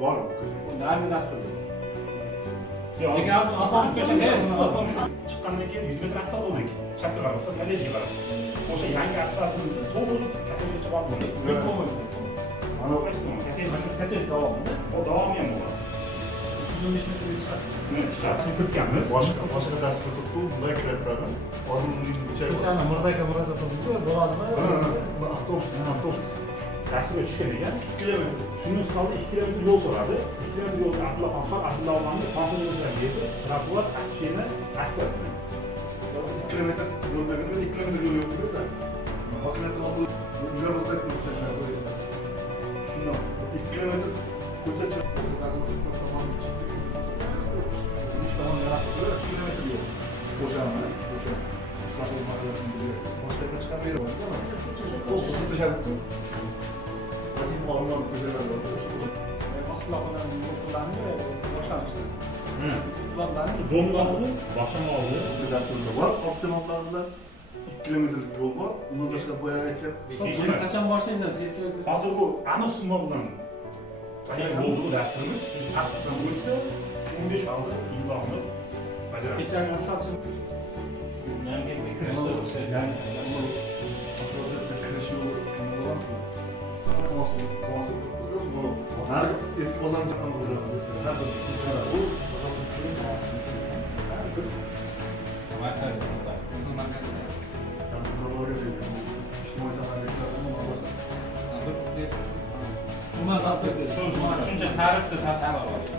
Var mı? Hangi dasturda? Yo'q, Lekin asfalt chiqqandan keyin 100 metr asfalt oldik. Chapga qaramasa, kollejga qarab. O'sha yangi asfaltimizni to'g'ri kattaga borib bo'ldi. Mana o'qaysizmi? kattasi davomida. O davomi ham bor. 115 metrga chiqadi. Nima chiqadi? Ko'rganmiz. Boshqa dastur tutib, bunday kelayotgandim. Oldimning ichari. O'shani Mirzaka murojaat qildi, bo'ladimi? Avtobus. Dasturga tushgan ekan. 2 kilometr. Shuni misolda 2 kilometr yo'l so'radi. 2 kilometr yo'lda Abdulla Xonxon, Abdulla Omonni qonun bilan berdi. Prokuror asfaltini asfaltini. 2 kilometr yo'l bergan, 2 kilometr yo'l yo'q-da. Hokimiyat oldi. Uylar o'zak ko'rsatgan bo'yida. Shundoq 2 kilometr ko'cha chiqdi. Ish tomon yaratib, 2 kilometr yo'l. O'shani, o'sha Islom mahallasining boshqa chiqib berib o'tdi. O'sha tashaddi. Vaziyat olimlar ko'chalarida Mahsulotlarni yo'qlarni boshlanishdi. Ularni Domlarni boshama oldi. dasturda bor. Avtomobillarda 2 kilometr yo'l bor. Undan boshqa boya aytgan. qachon boshlaysan sessiya? Hozir bu anonsma bilan tayyor bo'ldi bu dasturimiz. Tasdiqdan o'tsa 15 oyda imzolani bajaramiz. Kechagi asfaltchi Yangi mikrosda Yani bu kirish yo'li kimda bo'ladimi? Har eski bozorda ham bo'ladi. Har bir bu ijtimoiy saharliklardan shunga tasdiq shuncha tarifni tasdiqlab olish.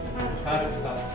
Tarifni tasdiq.